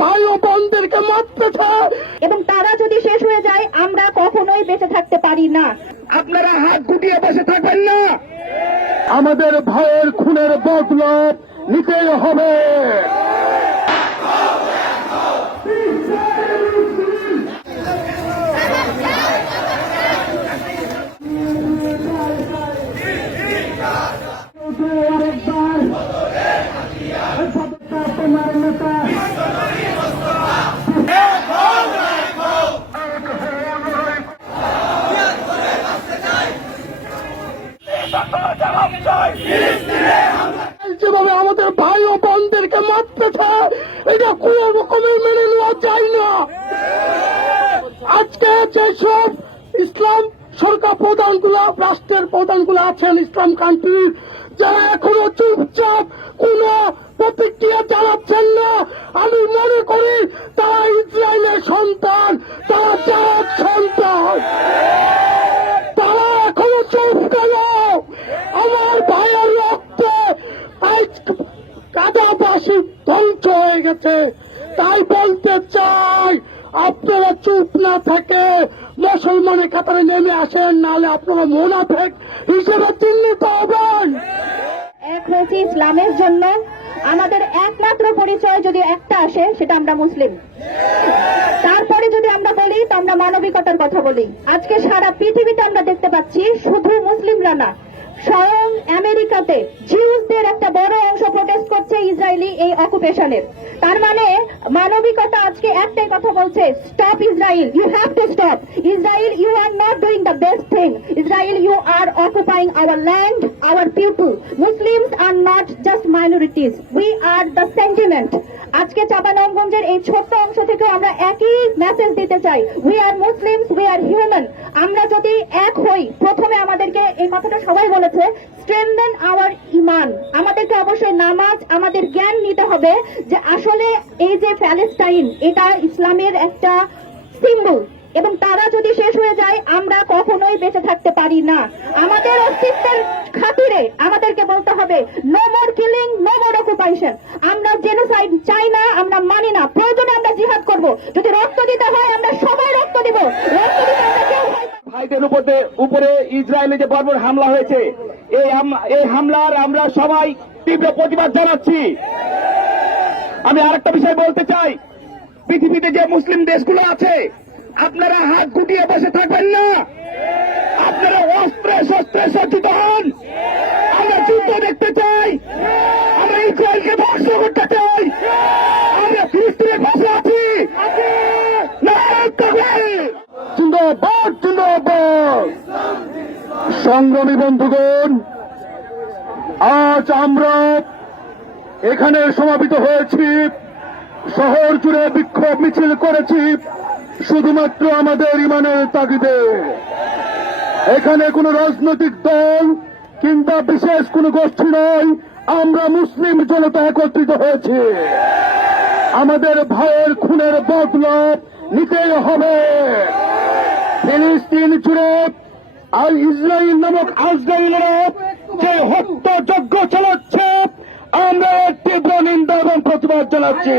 ভাই ও বোনদেরকে মারতেছে এবং তারা যদি শেষ হয়ে যায় আমরা কখনোই বেঁচে থাকতে পারি না। আপনারা হাত গুটিয়ে বসে থাকবেন না। আমাদের ভাইয়ের খুনের বদলা নিতেই হবে। যেভাবে আমাদের ভাই ও বোনদেরকে মারতেছে এটা কোনো রকমের মেনে নেওয়া যায় না। আজকে যেসব ইসলাম সরকার প্রধানগুলো রাষ্ট্রের প্রধানগুলো আছেন ইসলাম কান্ট্রির, যারা এখনো চুপচাপ কোন প্রতিক্রিয়া জানাচ্ছেন না, আমি মনে করি তারা ইসরায়েলের সন্তান, তারা জাত সন্তান। তারা এখনো চুপ কেন? আমার ভাইয়ের রক্তে আজ কাদাবাসী ধ্বংস হয়ে গেছে। তাই বলতে চাই আপনারা চুপ না থেকে মুসলমানের কাতারে নেমে আসেন, নাহলে আপনারা মুনাফিক হিসেবে চিহ্নিত হবেন। এক হয়েছে ইসলামের জন্য, আমাদের একমাত্র পরিচয় যদি একটা আসে সেটা আমরা মুসলিম। তারপরে যদি আমরা বলি তো আমরা মানবিকতার কথা বলি। আজকে সারা পৃথিবীতে আমরা দেখতে পাচ্ছি শুধু মুসলিমরা না, স্বয়ং আমেরিকাতে জিউসদের একটা বড় অংশ প্রোটেস্ট করছে ইসরায়েলি এই অকুপেশনের। তার মানে মানবিকতা আজকে একটাই কথা বলছে, stop Israel, you have to stop Israel, you are not doing the best thing Israel, you are occupying our land, our people. Muslims are not just minorities, we are the sentiment. আজকে চাঁপাইনবাবগঞ্জের এই ছোট্ট অংশ থেকে আমরা একই message দিতে চাই, we are Muslims, we are human. আমরা যদি এক হই, প্রথমে আমাদেরকে এই কথাটা সবাই বলেছে, স্ট্রেনথেন আওয়ার ইমান। আমাদেরকে অবশ্যই নামাজ, আমাদের জ্ঞান নিতে হবে যে আসলে এই যে প্যালেস্টাইন এটা ইসলামের একটা সিম্বল, এবং তারা যদি শেষ হয়ে যায় আমরা কখনোই বেঁচে থাকতে পারি না। আমাদের অস্তিত্বের খাতিরে আমাদেরকে বলতে হবে, no more killing, no more occupation. আমরা জেনোসাইড চাই না, আমরা মানি না। প্রয়োজনে আমরা জিহাদ করব, যদি রক্ত দিতে হয় আমরা সবাই রক্ত দিব। রক্ত দিতে আমরা কেউ ভাইদের উপরে ইসরায়েলে যে বর্বর হামলা হয়েছে, এই হামলার আমরা সবাই তীব্র প্রতিবাদ জানাচ্ছি। আমি আরেকটা বিষয় বলতে চাই, পৃথিবীতে যে মুসলিম দেশগুলো আছে আপনারা হাত গুটিয়ে বসে থাকবেন না। আপনারা অস্ত্রে শস্ত্রে সজ্জিত হন। আমরা যুদ্ধ দেখতে চাই, আমরা ইসরায়েলকে ধ্বংস করতে চাই, আমরা ফিলিস্তিনের পাশে আছি। জিন্দাবাদ, জিন্দাবাদ। সংগ্রামী বন্ধুগণ, আজ আমরা এখানে সমাবেত হয়েছি, শহর জুড়ে বিক্ষোভ মিছিল করেছি শুধুমাত্র আমাদের ইমানের তাগিদে। এখানে কোন রাজনৈতিক দল কিংবা বিশেষ কোন গোষ্ঠী নয়, আমরা মুসলিম জনতা একত্রিত হয়েছি। আমাদের ভাইয়ের খুনের বদলা নিতেই হবে। ফিলিস্তিন জুড়ে আর ইসরায়েল নামক আজরাইলেরা যে হত্যাযজ্ঞ চালাচ্ছে, আমরা তীব্র নিন্দা এবং প্রতিবাদ জানাচ্ছি।